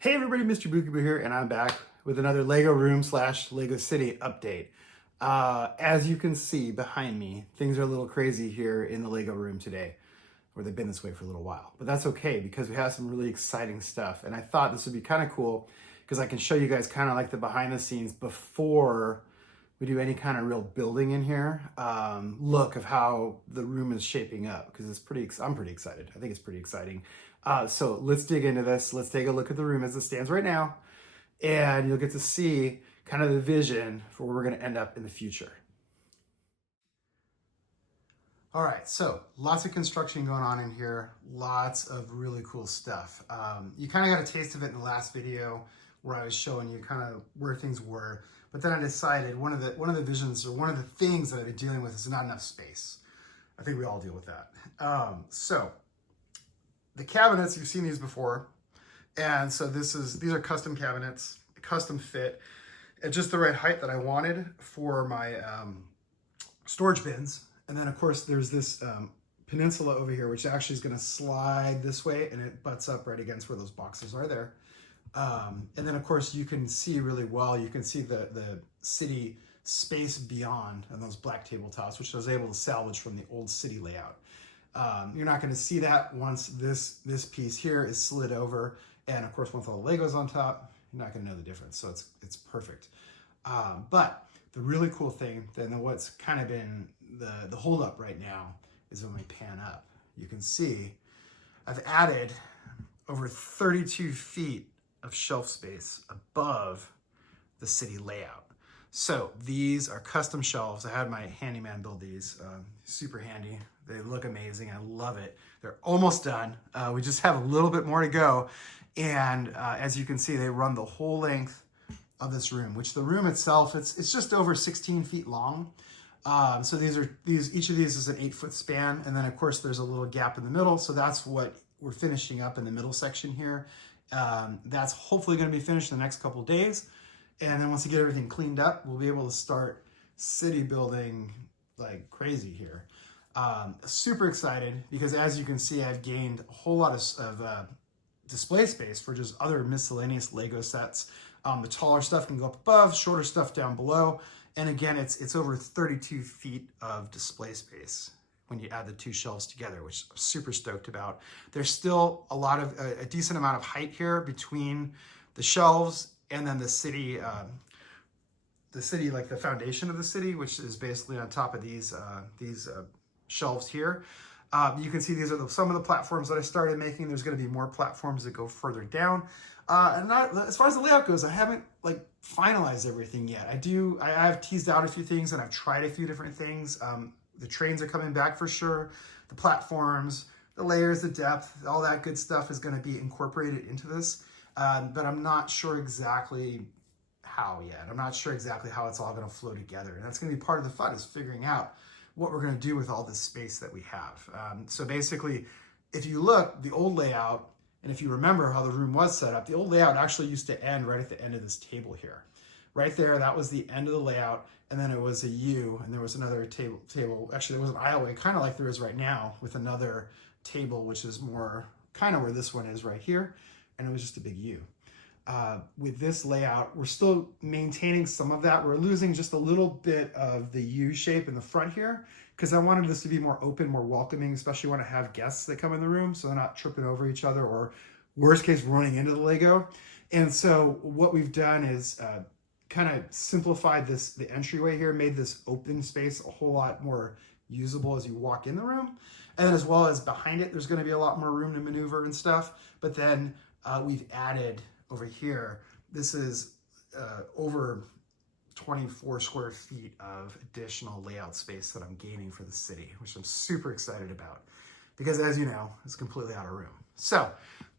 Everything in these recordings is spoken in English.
Hey everybody, MrBookieboo here, and I'm back with another Lego room / Lego City update. As you can see behind me, things are a little crazy here in the Lego room today, or they've been this way for a little while. But that's okay because we have some really exciting stuff, and I thought this would be kind of cool because I can show you guys kind of like the behind the scenes before we do any kind of real building in here. Look of how the room is shaping up because I'm pretty excited. I think it's pretty exciting. So let's dig into this. Let's take a look at the room as it stands right now, and you'll get to see kind of the vision for where we're going to end up in the future. All right, so lots of construction going on in here, lots of really cool stuff. You kind of got a taste of it in the last video where I was showing you kind of where things were, but then I decided one of the visions or one of the things that I've been dealing with is not enough space. I think we all deal with that. So the cabinets, you've seen these before, and so these are custom cabinets, custom fit at just the right height that I wanted for my storage bins. And then of course there's this peninsula over here, which actually is going to slide this way, and it butts up right against where those boxes are there. And then of course you can see really well, you can see the city space beyond and those black tabletops, which I was able to salvage from the old city layout. You're not going to see that once this piece here is slid over, and of course once all the Legos on top, you're not going to know the difference. So it's perfect. But the really cool thing, then what's kind of been the holdup right now is when we pan up. You can see I've added over 32 feet of shelf space above the city layout. So these are custom shelves. I had my handyman build these, super handy. They look amazing. I love it. They're almost done. We just have a little bit more to go. And as you can see, they run the whole length of this room, which the room itself, it's just over 16 feet long. So each of these is an 8-foot span. And then of course there's a little gap in the middle. So that's what we're finishing up in the middle section here. That's hopefully going to be finished in the next couple of days. And then once we get everything cleaned up, we'll be able to start city building like crazy here. Super excited because as you can see, I've gained a whole lot of display space for just other miscellaneous Lego sets. The taller stuff can go up above, shorter stuff down below. And again, it's over 32 feet of display space when you add the two shelves together, which I'm super stoked about. There's still a decent amount of height here between the shelves and then the city, like the foundation of the city, which is basically on top of these shelves here. You can see these are some of the platforms that I started making. There's going to be more platforms that go further down. As far as the layout goes, I haven't like finalized everything yet. I have teased out a few things and I've tried a few different things. The trains are coming back for sure. The platforms, the layers, the depth, all that good stuff is going to be incorporated into this. But I'm not sure exactly how yet. I'm not sure exactly how it's all going to flow together. And that's going to be part of the fun, is figuring out what we're going to do with all this space that we have. So basically, if you look, the old layout, and if you remember how the room was set up, the old layout actually used to end right at the end of this table here. Right there, that was the end of the layout, and then it was a U, and there was another table. Actually, there was an aisleway, kind of like there is right now, with another table, which is more kind of where this one is right here, and it was just a big U. With this layout, we're still maintaining some of that. We're losing just a little bit of the U shape in the front here because I wanted this to be more open, more welcoming, especially when I have guests that come in the room so they're not tripping over each other or worst case running into the Lego. And so what we've done is kind of simplified the entryway here, made this open space a whole lot more usable as you walk in the room. And then as well as behind it, there's going to be a lot more room to maneuver and stuff. But then we've added over here, this is over 24 square feet of additional layout space that I'm gaining for the city, which I'm super excited about because as you know, it's completely out of room. So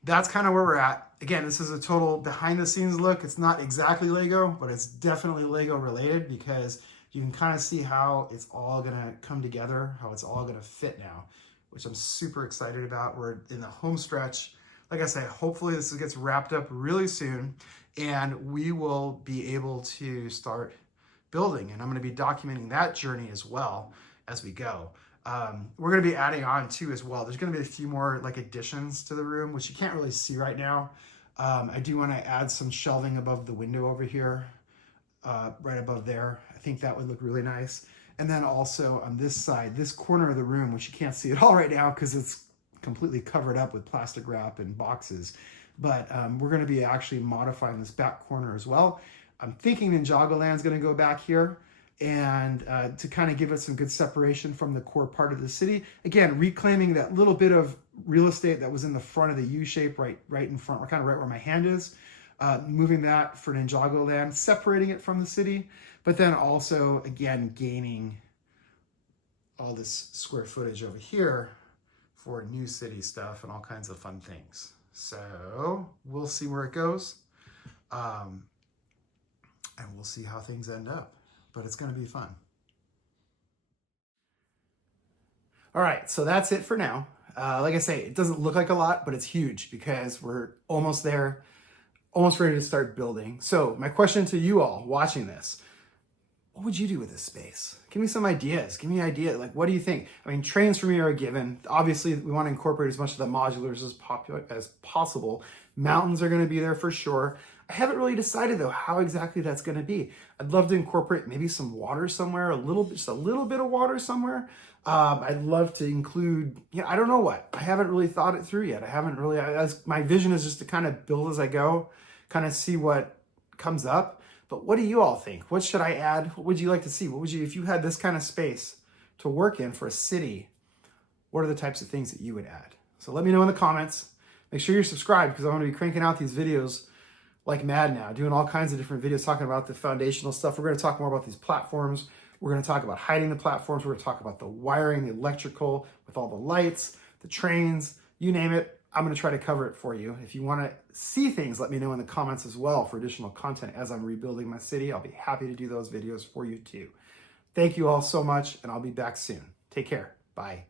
that's kind of where we're at. Again, this is a total behind the scenes look. It's not exactly Lego, but it's definitely Lego related because you can kind of see how it's all gonna come together, how it's all gonna fit now, which I'm super excited about. We're in the home stretch. Like I say, hopefully this gets wrapped up really soon and we will be able to start building. And I'm going to be documenting that journey as well as we go. We're going to be adding on too as well. There's going to be a few more like additions to the room, which you can't really see right now. I do want to add some shelving above the window over here, right above there. I think that would look really nice. And then also on this side, this corner of the room, which you can't see at all right now because it's completely covered up with plastic wrap and boxes. But we're going to be actually modifying this back corner as well. I'm thinking LEGOLAND's going to go back here, and to kind of give it some good separation from the core part of the city. Again, reclaiming that little bit of real estate that was in the front of the U shape, right in front, kind of right where my hand is. Moving that for LEGOLAND, separating it from the city, but then also, again, gaining all this square footage over here for new city stuff and all kinds of fun things. So we'll see where it goes. And we'll see how things end up, but it's going to be fun. All right, so that's it for now. Like I say, it doesn't look like a lot, but it's huge because we're almost there, almost ready to start building. So my question to you all watching this, what would you do with this space? Give me some ideas. Give me an idea. Like, what do you think? I mean, trains for me are a given. Obviously, we want to incorporate as much of the modulars as possible. Mountains are going to be there for sure. I haven't really decided though how exactly that's going to be. I'd love to incorporate maybe some water somewhere, just a little bit of water somewhere. I'd love to include, I don't know what. I haven't really thought it through yet. I haven't really, my vision is just to kind of build as I go, kind of see what comes up. But what do you all think? What should I add? What would you like to see? What would you, if you had this kind of space to work in for a city, what are the types of things that you would add? So let me know in the comments. Make sure you're subscribed because I'm going to be cranking out these videos like mad now, doing all kinds of different videos talking about the foundational stuff. We're going to talk more about these platforms. We're going to talk about hiding the platforms. We're going to talk about the wiring, the electrical, with all the lights, the trains, you name it. I'm going to try to cover it for you. If you want to see things, let me know in the comments as well for additional content as I'm rebuilding my city. I'll be happy to do those videos for you too. Thank you all so much, and I'll be back soon. Take care. Bye.